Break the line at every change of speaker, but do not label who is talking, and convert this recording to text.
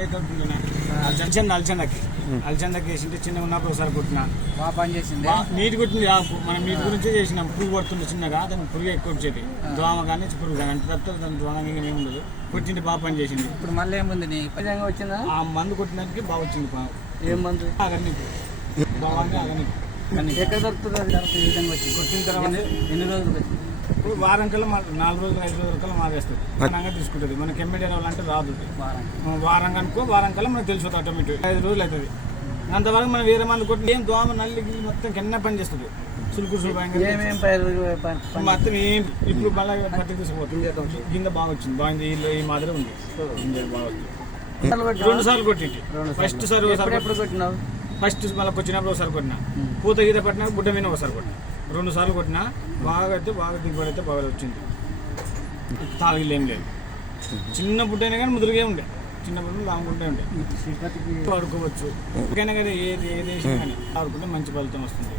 అల్చంద అల్చందకి అల్చందకి వేసింటే చిన్నగా ఉన్నప్పుడు ఒకసారి కొట్టిన.
బాగా పని చేసింది?
నీటి కొట్టింది మనం నీటి గురించే చేసినాం. పురుగు పడుతుంది చిన్నగా దానికి పురుగు ఎక్కువ వచ్చేది దోమ కానీ పురుగు కానీ. అంత తప్ప దాని దోమ ఇంకా ఏమి ఉండదు. కొట్టింటే బాగా పని చేసింది.
ఇప్పుడు మళ్ళీ ఏముంది నీ? విధంగా వచ్చిందా?
ఆ మందు కొట్టినానికి బాగా వచ్చింది
ఏం మందు?
అగనికి
ఎక్కడ దొరుకుతుంది
కొట్టిన తర్వాత
ఎన్ని- రోజులకు వచ్చింది
వారం కల్లా నాలుగు రోజులు ఐదు రోజుల కల్లా మారేస్తుంది వారంగా తీసుకుంటుంది. మనకి ఎమ్మెల్యే రావాలంటే రాదు.
వారం
వారం కనుకో వారం కల్లా మనకు తెలిసి ఆటోమేటిక్ ఐదు రోజులు అవుతుంది. అంతవరకు మనం వేరే మంది కొట్టి ఏం దోమ నల్లి మొత్తం కింద పని చేస్తుంది. మొత్తం ఏం ఇప్పుడు మళ్ళీ పత్తి తీసుకుపోతుంది గింజ బాగా వచ్చింది. బాగుంది. ఈ- ఈ మాదిరి ఉంది. గింజ బాగా వచ్చింది
ఎన్నిసార్లు కొట్టినావు?
రెండు సార్లు కొట్టింటి. ఫస్ట్ సారి ఫస్ట్ మళ్ళీ వచ్చినప్పుడు ఒకసారి కొట్టినా. పూత గీత పట్టినా గుడ్డ మీద ఒకసారి కొట్టినా. రెండు సార్లు కొట్టినా బాగా అయితే బాగా దిగుబడి అయితే బాగా వచ్చింది. తాగిలు ఏం లేదు. చిన్న పుట్టైనా కానీ ముదురుగా ఉండే. చిన్న పుట్ట లాంగుంటే ఉండే వాడుకోవచ్చు ఇంకైనా కానీ ఏది ఏది వేసినా కానీ ఆడుకుంటే మంచి ఫలితం వస్తుంది.